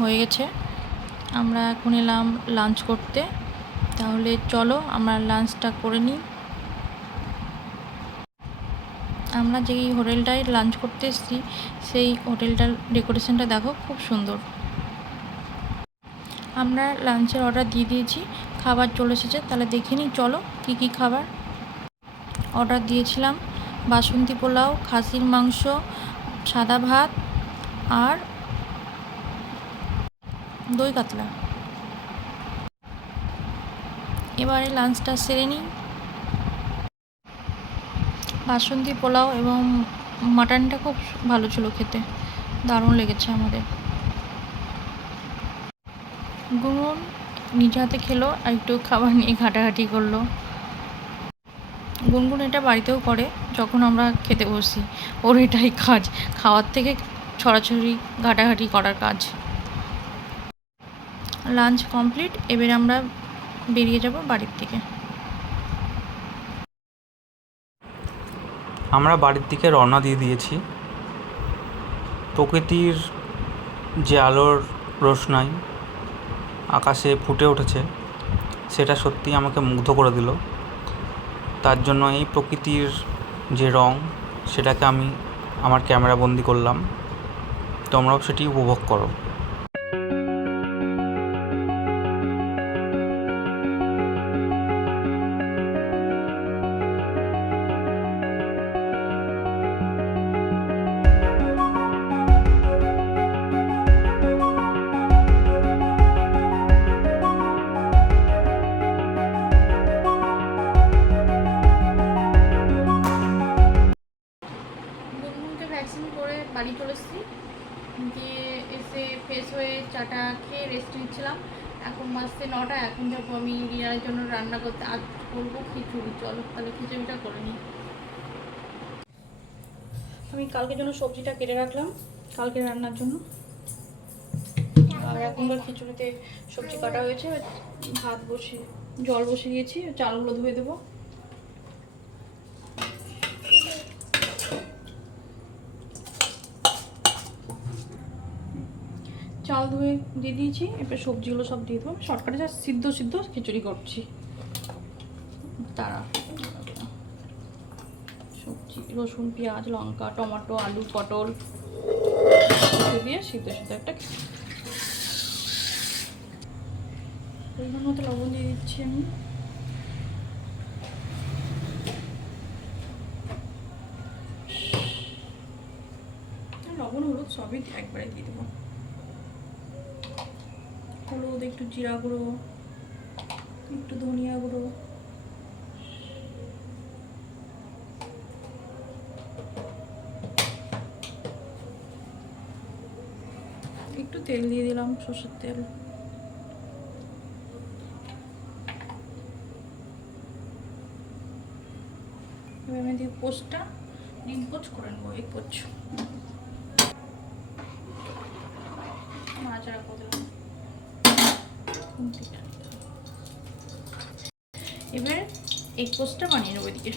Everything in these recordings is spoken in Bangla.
হয়ে গেছে, আমরা এখন এলাম লাঞ্চ করতে। তাহলে চলো আমরা লাঞ্চটা করে নিই। আমরা যেই হোটেলটায় লাঞ্চ করতে এসেছি সেই হোটেলটার ডেকোরেশনটা দেখো, খুব সুন্দর। আমরা লাঞ্চের অর্ডার দিয়ে দিয়েছি, খাবার চলে এসেছে। তাহলে দেখে নিই চলো কী কী খাবার অর্ডার দিয়েছিলাম। বাসন্তী পোলাও, খাসির মাংস, সাদা ভাত আর দই কাতলা। এবারে লাঞ্চটা সেরে নিই। বাসন্তী পোলাও এবং মাটনটা খুব ভালো ছিল খেতে, দারুণ লেগেছে আমাদের। গুনগুন নিজে হাতে খেলো আর একটু খাবার নিয়ে ঘাটাঘাটি করলো। গুনগুন এটা বাড়িতেও করে, যখন আমরা খেতে বসি ওর এটাই কাজ, খাওয়ার থেকে ছড়াছড়ি ঘাটাঘাটি করার কাজ। লাঞ্চ কমপ্লিট, এবারে আমরা বেরিয়ে যাব বাড়ির থেকে। আমরা বাড়ির দিকে রওনা দিয়ে দিয়েছি। প্রকৃতির যে আলোর রোশনাই আকাশে ফুটে উঠেছে সেটা সত্যি আমাকে মুগ্ধ করে দিল। তার জন্য এই প্রকৃতির যে রং সেটাকে আমি আমার ক্যামেরা বন্দি করলাম। তোমরাও সেটি উপভোগ করো। গুনগুনকে ভ্যাকসিন করে বাড়ি চলে এসেছি, দিয়ে এসে ফ্রেশ হয়ে চাটা খেয়ে রেস্ট নিচ্ছিলাম। এখন বাজছে 9টা, এখন যাবো আমি রিয়ার জন্য রান্না করতে। আজ করবো খিচুড়ি, চলো তাহলে খিচুড়িটা করে নিই। আমি কালকের জন্য সবজিটা কেটে রাখলাম কালকে রান্নার জন্য। আর এখনকার খিচুড়িতে সবজি কাটা হয়েছে, ভাত বসিয়ে জল বসিয়ে দিয়েছি, চালগুলো ধুয়ে দেবো। চাল ধুয়ে দিয়ে দিয়েছি, এবার সবজিগুলো সব দিয়ে দেবো। শর্টকাটে যা সিদ্ধ সিদ্ধ খিচুড়ি করছি। তারা সবজি, রসুন, পেঁয়াজ, লঙ্কা, টমেটো, আলু, পটল দিয়ে সিদ্ধ সিদ্ধ একটা পরিমাণ মতো লবণ দিয়ে দিচ্ছি আমি। লবণ হলুদ সবই একবারে দিয়ে দেবো। হলুদ, একটু জিরা গুঁড়ো, একটু ধনিয়া গুঁড়ো, একটু তেল দিয়ে দিলাম, সর্ষের তেল। এবার আমি দিয়ে পোস্টটা ডিম পোচ করে নেবো, এগ পোচ। নাড়াচাড়া করে দিলাম। এবার এগ পোস্টটা বানিয়ে নেবো এদিকে।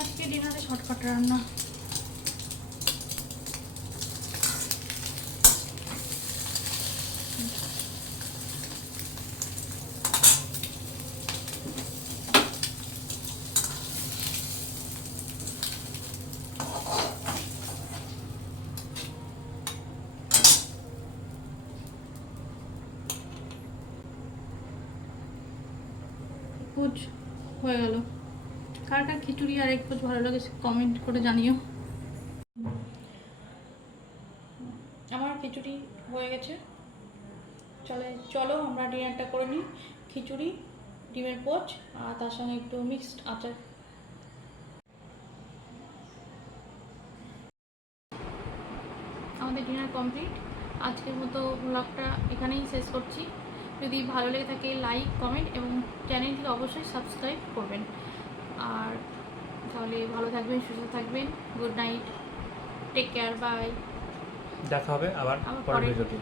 আজকে ডিনারে শর্টকাট রান্না। পোচ হয়ে গেল। কার কার খিচুড়ি আর এক পোচ ভালো লাগে কমেন্ট করে জানিও। আমার খিচুড়ি হয়ে গেছে, চলো আমরা ডিনারটা করে নিই। খিচুড়ি, ডিমের পোচ আর তার সঙ্গে একটু মিক্সড আচার। আমাদের ডিনার কমপ্লিট। আজকের মতো ব্লগটা এখানেই শেষ করছি। যদি ভালো লেগে থাকে লাইক, কমেন্ট এবং চ্যানেলটিকে অবশ্যই সাবস্ক্রাইব করবেন। আর তাহলে ভালো থাকবেন, সুস্থ থাকবেন। Good night, take care, bye. দেখা হবে আবার পরের ভিডিওতে।